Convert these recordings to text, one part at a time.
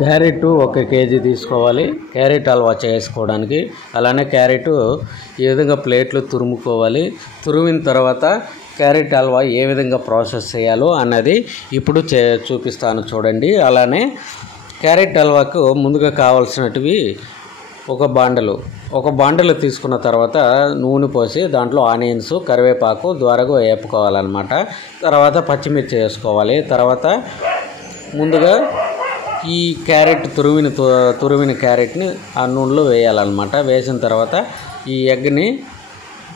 Carrot 1 KG తీసుకోవాలి. Carrot halwa చేసుకోవడానికి. అలానే క్యారెట్ ఈ విధంగా ప్లేట్లు తురుముకోవాలి. తురిమిన తర్వాత క్యారెట్ హల్వా ఏ విధంగా ప్రాసెస్ చేయాలో అన్నది ఇప్పుడు చూపిస్తాను చూడండి. అలానే క్యారెట్ హల్వాకు ముందుగా కావాల్సినటివి ఒక బాండలు తీసుకున్న తర్వాత నూనె పోసి దాంట్లో ఆనియన్స్, కరివేపాకు ద్వారగా వేపుకోవాలన్నమాట. తర్వాత పచ్చిమిర్చి వేసుకోవాలి. తర్వాత ముందుగా ఈ క్యారెట్ తురిమిన క్యారెట్ని ఆ నూనెలో వేయాలన్నమాట. వేసిన తర్వాత ఈ ఎగ్ని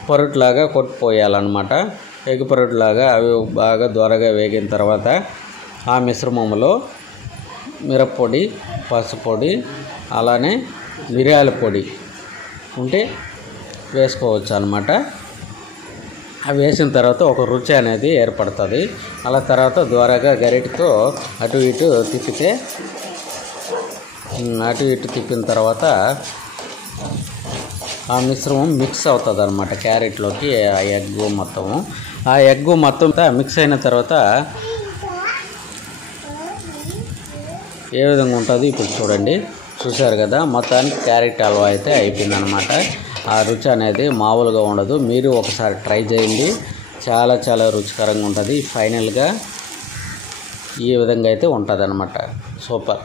పొరట్లాగా కొట్టిపోయాలన్నమాట. ఎగ్ పొరట్లాగా అవి బాగా ద్వారగా వేగిన తర్వాత ఆ మిశ్రమంలో మిరప్పొడి, పసుపు పొడి, అలానే మిరియాల పొడి ఉంటే వేసుకోవచ్చు అన్నమాట. అవి వేసిన తర్వాత ఒక రుచి అనేది ఏర్పడుతుంది. అలా తర్వాత ద్వారాగా గరిటతో అటు ఇటు తిప్పిన తర్వాత ఆ మిశ్రమం మిక్స్ అవుతుంది అన్నమాట క్యారెట్లోకి. ఆ ఎగ్ మొత్తం మిక్స్ అయిన తర్వాత ఏ విధంగా ఉంటుంది ఇప్పుడు చూడండి. చూశారు కదా, మొత్తానికి క్యారెట్ హల్వా అయితే అయిపోయిందనమాట. ఆ రుచి అనేది మామూలుగా ఉండదు. మీరు ఒకసారి ట్రై చేయండి. చాలా చాలా రుచికరంగా ఉంటుంది. ఫైనల్గా ఈ విధంగా అయితే ఉంటుంది అన్నమాట. సూపర్.